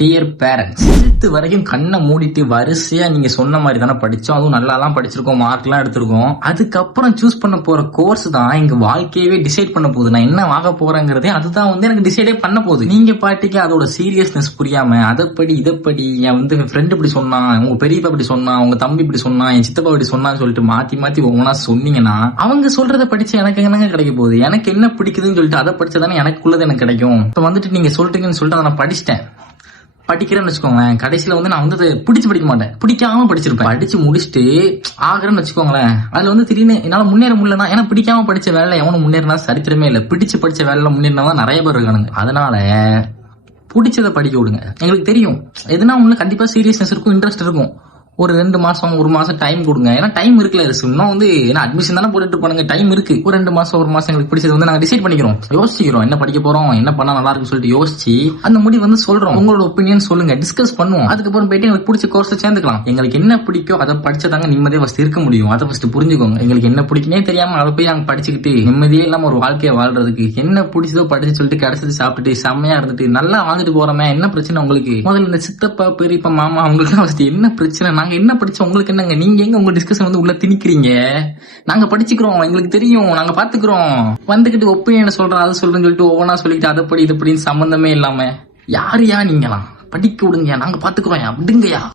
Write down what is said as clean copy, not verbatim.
Dear parents, 10th வரைக்கும் கண்ணை மூடிட்டு வரிசையா நீங்க சொன்ன மாதிரி தானே படிச்சோம். அதுவும் நல்லா தான் படிச்சிருக்கோம், மார்க் எல்லாம் எடுத்திருக்கோம். அதுக்கப்புறம் சூஸ் பண்ண போற கோர்ஸ் தான் எங்க வாழ்க்கையவே டிசைட் பண்ண போகுது. நான் என்ன ஆக போறேங்கிறதே அதுதான் எனக்கு டிசைடே பண்ண போகுது. நீங்க பாட்டிக்கு அதோட சீரியஸ்னஸ் புரியாம அதப்படி இதப்படி என் ஃப்ரெண்ட் இப்படி சொன்னா, உங்க பெரியப்பா இப்படி சொன்னா, உங்க தம்பி இப்படி சொன்னா, என் சித்தப்பா இப்படி சொன்னான்னு சொல்லிட்டு மாத்தி மாத்தி ஒவ்வொன்னா சொன்னீங்கன்னா அவங்க சொல்றத படிச்சு எனக்கு என்னங்க கிடைக்க போகுது? எனக்கு என்ன பிடிக்குதுன்னு சொல்லிட்டு அதை படிச்சதானே எனக்குள்ளது எனக்கு கிடைக்கும். இப்ப நீங்க சொல்லிட்டீங்கன்னு சொல்லிட்டு அதை நான் படிச்சிட்டேன், படிக்கிறேன்னு வச்சுக்கோங்களேன். கடைசியில நான் பிடிச்சு படிக்க மாட்டேன், பிடிக்காம படிச்சிருப்பேன். படிச்சு முடிச்சுட்டு ஆகிறேன்னு வச்சுக்கோங்களேன். அதுல திடீர்னு என்னால முன்னேற முடியலன்னா, ஏன்னா பிடிக்காம படிச்ச வேலை எவனும் முன்னேறினா சரித்திரமே இல்லை. பிடிச்சு படிச்ச வேலையில முன்னேறினதான் நிறைய பேர் இருக்கானுங்க. அதனால பிடிச்சதை படிக்க விடுங்க. எங்களுக்கு தெரியும் எதுனா ஒண்ணு கண்டிப்பா சீரியஸ்னஸ் இருக்கும், இன்ட்ரெஸ்ட் இருக்கும். ஒரு 2 மாசம் 1 மாசம் டைம் கொடுங்க. ஏன்னா டைம் இருக்குல்ல, இன்னும் ஏன்னா அட்மிஷன் தானே போட்டுட்டு போனாங்க, டைம் இருக்கு. ஒரு 2 மாசம் 1 மாசம் எங்களுக்கு பிடிச்சது நாங்க டிசைட் பண்ணிக்கிறோம், யோசிக்கிறோம் என்ன படிக்க போறோம், என்ன பண்ணா நல்லா இருக்குன்னு சொல்லிட்டு யோசிச்சு அந்த முடிவு சொல்றோம். உங்களோட ஒப்பீனியன் சொல்லுங்க, டிஸ்கஸ் பண்ணுவோம். அதுக்கப்புறம் போயிட்டு எங்களுக்கு பிடிச்ச கோர்ஸ் சேர்ந்துக்கலாம். எங்களுக்கு என்ன பிடிக்கும் அதை படிச்சதாங்க நிம்மதியா ஃபர்ஸ்ட் இருக்க முடியும். அதை ஃபர்ஸ்ட் புரிஞ்சுக்கோங்க. எங்களுக்கு என்ன பிடிக்குனே தெரியாம அதை போய் நாங்க படிச்சுக்கிட்டு நிம்மதியே இல்லாம ஒரு வாழ்க்கையை வாழ்றதுக்கு என்ன பிடிச்சதோ படிச்சு சொல்லிட்டு கிடைச்சது சாப்பிட்டுட்டு செம்மையா இருந்துட்டு நல்லா வாழ்ந்துட்டு போறோமே, என்ன பிரச்சனை உங்களுக்கு? முதல்ல இந்த சித்தப்பா பெரியப்பா மாமா அவங்களுக்கு என்ன பிரச்சனை? நாங்க என்ன படிச்சோம், உங்களுக்கு என்னங்க? நீங்க எங்க உங்க டிஸ்கஷன் உள்ள திணிக்கிறீங்க? நாங்க படிச்சுக்கிறோம், எங்களுக்கு தெரியும், நாங்க பாத்துக்கிறோம். வந்துகிட்டு ஒப்பீனியன் சொல்றேன், அதை சொல்றேன்னு சொல்லிட்டு ஒவ்வொன்னா சொல்லிட்டு அதை படி இது படின்னு சம்பந்தமே இல்லாம யாரையா நீங்களாம் படிக்க விடுங்க, நாங்க பாத்துக்கிறோம், விடுங்கயா.